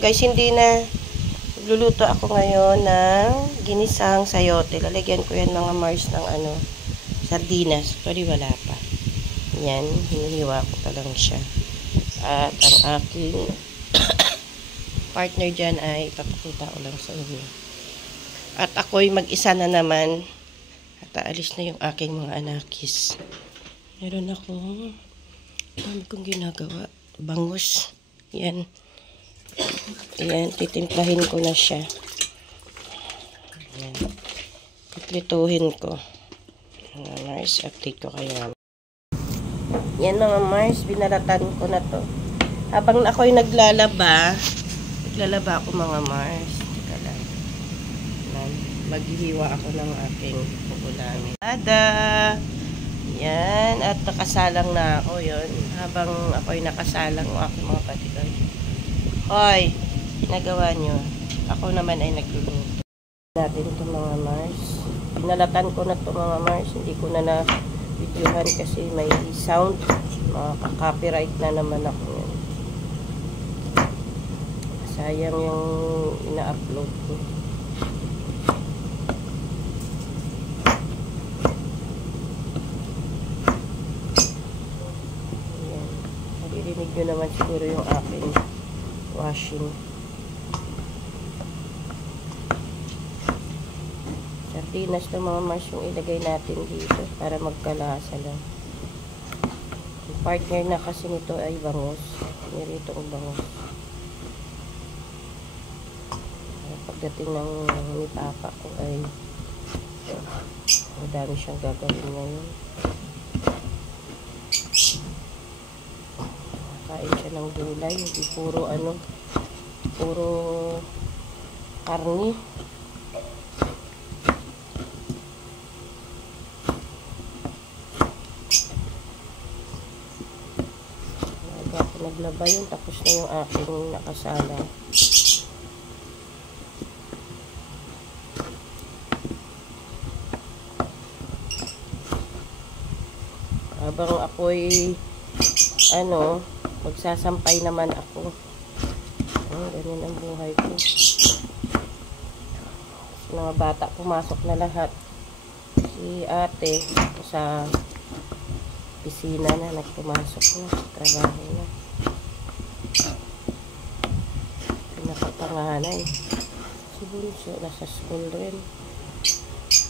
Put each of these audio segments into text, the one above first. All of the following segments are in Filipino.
guys, hindi na. Luluto ako ngayon ng ginisang sayote. Lalagyan ko yan mga Mars ng ano, sardinas. Actually, wala pa. Yan, hinihiwa ko pa lang siya. At ang aking partner dyan ay papakita ko lang sa inyo. At ako'y mag-isa na naman. At aalis na yung aking mga anakis. Meron akong dami kong ginagawa. Bangus. Yan. Yan, titimplahin ko na siya. Yan. Piprituhin ko. Mga Mars, update ko kayo. Yan mga Mars, binalatan ko na to. Habang ako'y naglalaba ako mga Mars. Teka lang. Maghihiwa ako ng aking ulamin. Tada! Yan, at nakasalang na ako yun. Habang ako'y nakasalang ang aking mga patigoy. Hoy, ginagawa nyo. Ako naman ay nagluluto. Natin ito mga Mars. Binalatan ko na ito mga Mars. Hindi ko na na-videohan kasi may sound. Makaka-copyright na naman ako yun. Sayang yung ina-upload ko. Ayan. Maririnig nyo naman siguro yung aking washing. Sardinas na mga Mars yung ilagay natin dito para magkalasa lang. Yung partner na kasi nito ay bangus. Nirito ko bangus. Pagdating ng ni Papa ko ay madami siyang gagawin ngayon. Kain siya ng gulay, hindi puro ano, puro karni. Ako naglaba yun, tapos na yung aking nakasala. Habang ako'y ano, magsasampay naman ako. Ganyan ang buhay ko. Mga bata pumasok na lahat. Si ate sa pisina na nagpumasok na, trabaho na. Pinakapanganay si Bunso nasa school rin.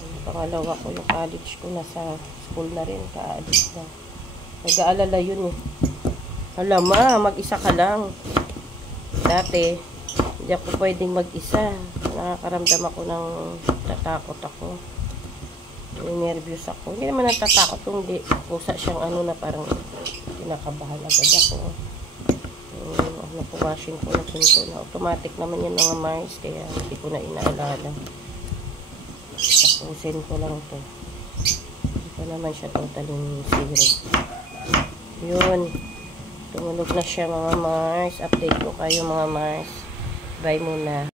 Ang pangalawa ko yung college ko nasa school na rin, kaalis na. Nag-aalala yun eh. Alam mag-isa ka lang. Dati, hindi ako pwedeng mag-isa. Nakakaramdam ako ng tatakot ako. Nervous ako. Hindi naman natatakot kung di. Pusa siyang ano na parang kinakabahan agad ako. Napu-washing ko na pinto na. Automatic naman yun mga Mars. Kaya hindi ko na inaalala. Tapusin ko lang ito. Hindi pa naman siya totally zero. Yun. Tumulog na siya mga Mars. Update ko kayo mga Mars. Bye muna.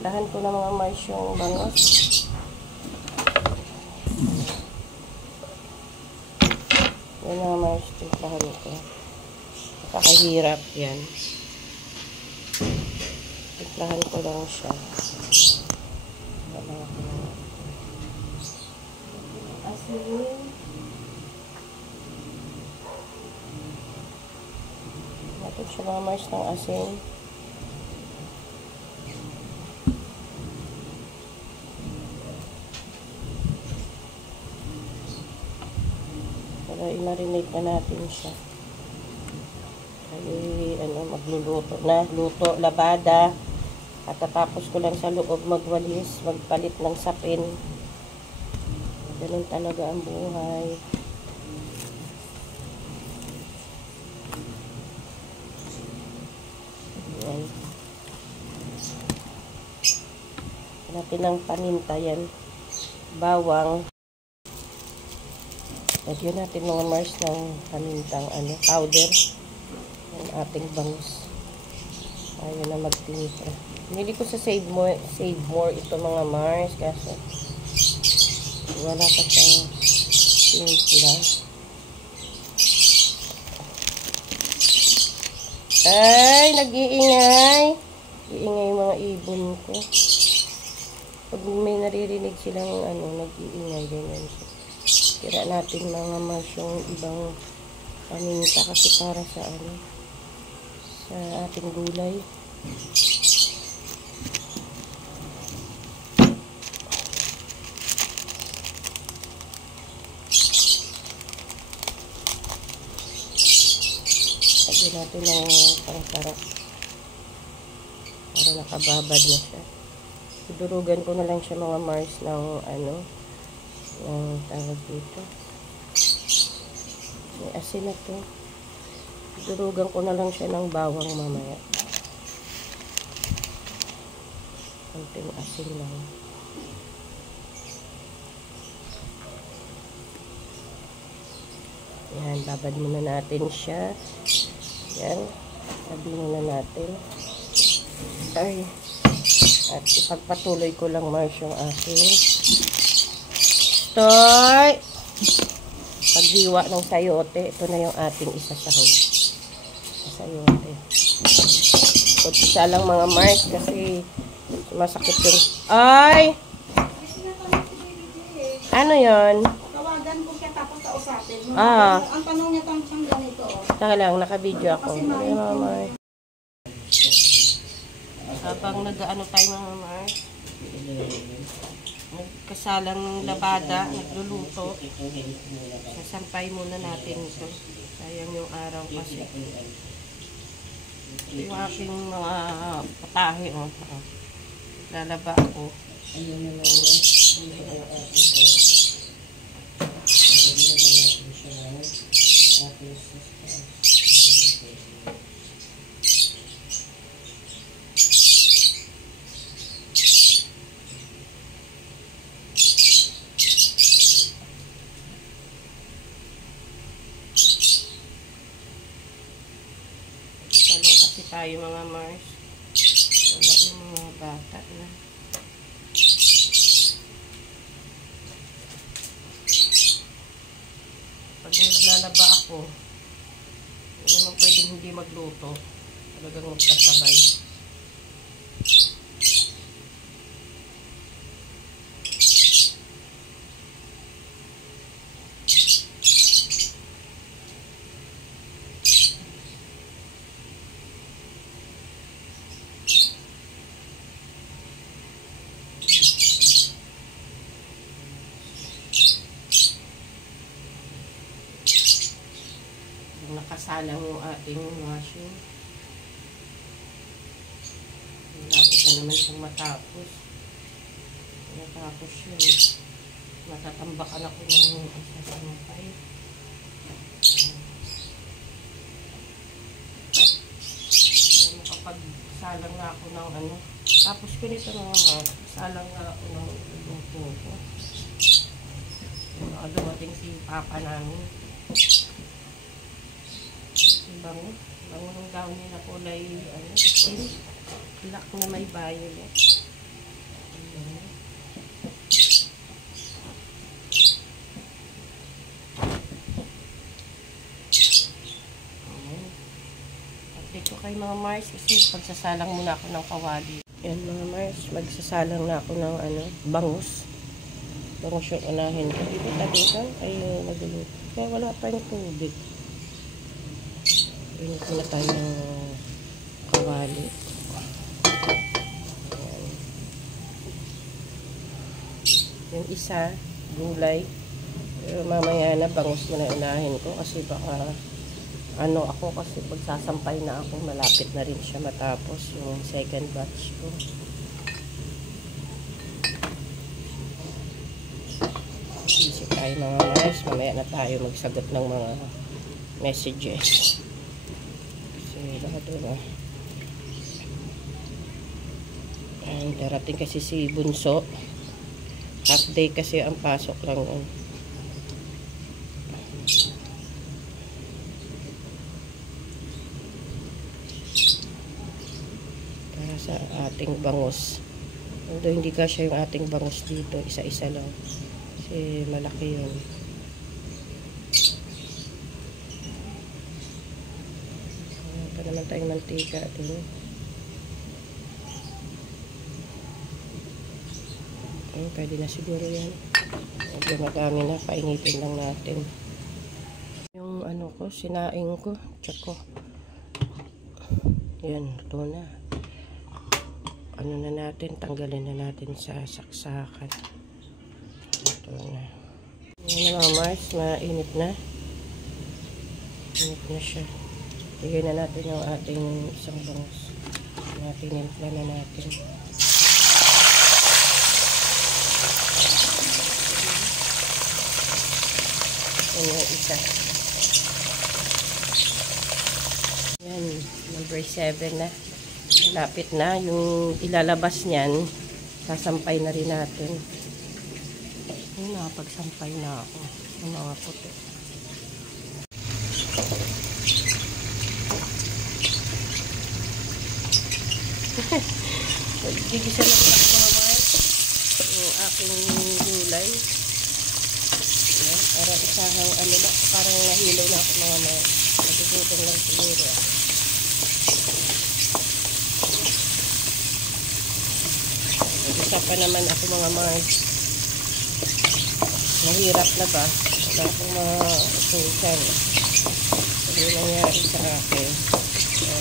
Lahan ko na mga Mars yung bangus. Yan mga Mars. Lahan ko. Nakahirap yan. Lahan ko lang siya. Asin. Natin siya mga Mars ng asin. Para i-marinate na natin siya. Ay, ano, magluluto na. Luto, labada. At tatapos ko lang sa loob magwalis, magpalit ng sapin. Ganun talaga ang buhay. Ayan. Natin ng paninta yan. Bawang. Lagyan natin mga Mars ng panintang ano, powder. Ang ating bangus. Ayaw na magtimpla. Nili ko sa Save More ito mga Mars. Kasi wala pa siyang timpla. Ay, nag-iingay. Iingay yung mga ibon ko. Pag may naririnig silang nag-iingay, ganyan. Tira natin mga mas yung ibang paninta kasi para sa sa ating gulay. Lagyan natin ng pang-sarap para nakababad na siya. Dudurugan ko na lang siya mga Mars ng tawag dito. May asin na to. Dudurugan ko na lang siya ng bawang mamaya. Konting asin lang. Yan, babad muna natin siya. Yan, sabi muna natin. Ay, at ipagpatuloy ko lang Mars yung aking toy. Paghiwa ng sayote, ito na yung ating isasahog. Sayote. Isa lang mga Mars kasi masakit yung... Ay! Ano yon? Tawagan ko siya tapos kausapin. Ang tanong niya siyang ganito. Saka lang, naka-video ako. Ay, mga Mars. Habang nag-ano tayo mga Mars, nagkasalang labada, nagluluto. Sasampay muna natin ito. Sayang yung araw kasi. Yung aking mga patahe, lalaba ako. Tayo mga Mars. Wala yung mga bata na. Pag naglalaba ako, hindi naman pwedeng hindi magluto. Talagang magkasabay. Nakasalang yung ating washing. Lapit na naman siyang matapos. Matapos yun. Matatambakan ako ng sasampay. Makapagsalang na ako ng Tapos ko nito salang na ako ng luto ko. Dumating si papa namin. Bango ng gown niya na kulay black na may violet. Update ko kay mga Mars kasi pagsasalang muna ako ng kawali. Yan mga Mars, magsasalang na ako ng bangus. Bangus yung unahin ko. Dito tabitan ay nagluluto. Kaya wala pa yung tubig. Init na tayo ng kawali. Yung isa, gulay. Pero mamaya na, bangus mo na unahin ko. Kasi baka, ako kasi pagsasampay na ako, malapit na rin siya matapos yung second batch ko. Busy tayo mga Mars. Mamaya na tayo magsagot ng mga messages. Lahat doon darating kasi si Bunso, half day kasi ang pasok lang para sa ating bangus. Although hindi kasya yung ating bangus dito, isa-isa lang kasi malaki yun. naman tayong mantika dun. Pwede na siguro yan. Medyo madami na. Painitin lang natin. Yung ano ko, sinaing ko. Tsaka yan, ito na. Ano na natin, tanggalin na natin sa saksakan. Ito na. Yan na mga Mars, mainit na. Init na siya. Bigyan na natin yung ating isang bangus. Tinimpla na natin. Yan yung isa. Yan, number 7 na. Malapit na. Yung ilalabas niyan, sasampay na rin natin. Yung nakapagsampay na ako. Yung mga puti. Gigisa na ako mga Mars. Yung aking gulay. Yan, para isahang ano na. Parang nahilo na ako mga Mars. Nagugutom lang siguro. Isa pa naman ako mga Mars. Mahirap na ba? Wala akong masusan. Ano yung nangyari sa akin?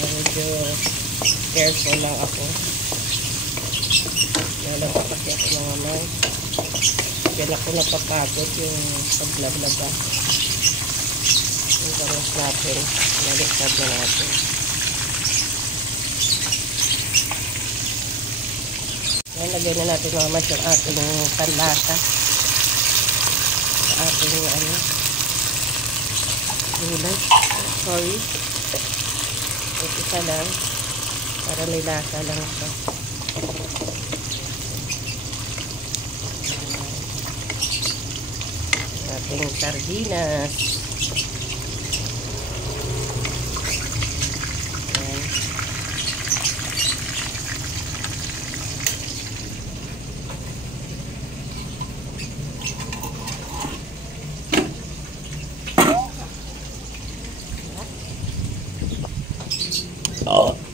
Medyo careful lang ako. Lalang ko kasi ako mga Mars. Diyan ako napapagod yung paglablaba. Yung bangus natin. Naliktad na natin. Yan, lagay na natin mga Mars yung ating panlasa. Sa ating ano, gulay. Sorry. Ito isa lang. Para may lasa lang siya. Ating sardinas. Ayan.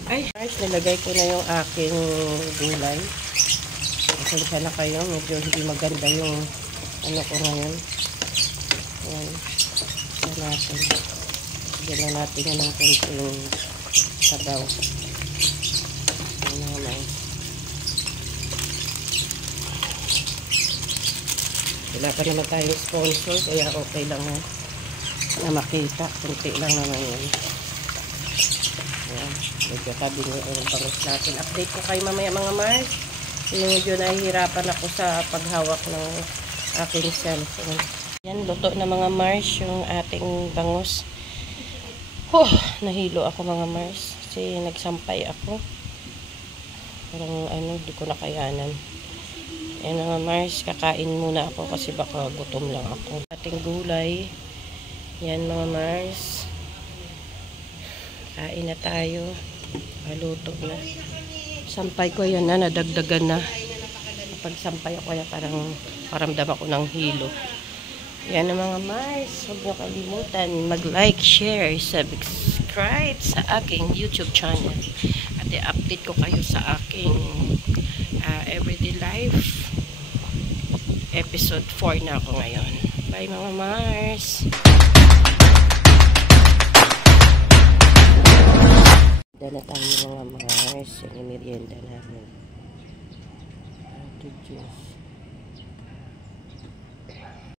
Ay, guys, nilagay ko na yung aking gulay. Pasensya na kayo, medyo hindi maganda yung ano ko ngayon. Ayan. Ayan natin. Bigyan na natin yan ng konting sabaw. Ayan naman. Wala pa naman tayong sponsor, kaya okay lang na makita. Kunti lang naman yun. Ayan. Medyo tabi nyo yung bangus natin. Update ko kayo mamaya mga Mars. Yung medyo nahihirapan ako sa paghawak ng aking cellphone. Yan, luto na mga Mars yung ating bangus. Nahilo ako mga Mars. Kasi nagsampay ako. Parang ano, di ko nakayanan. Yan mga Mars, kakain muna ako kasi baka gutom lang ako. Ating gulay. Yan mga Mars. Kain na tayo. Luto na. Sampay ko yan na, nadagdagan na. Kapag sampay ako, kaya parang paramdam ako ng hilo. Yan ang mga Mars. Huwag niyo kalimutan mag-like, share, subscribe sa aking YouTube channel. At i-update ko kayo sa aking everyday life. Episode 4 na ako ngayon. Bye mga Mars! Dala tayo mga Mars. Yung merienda namin. Ito juice.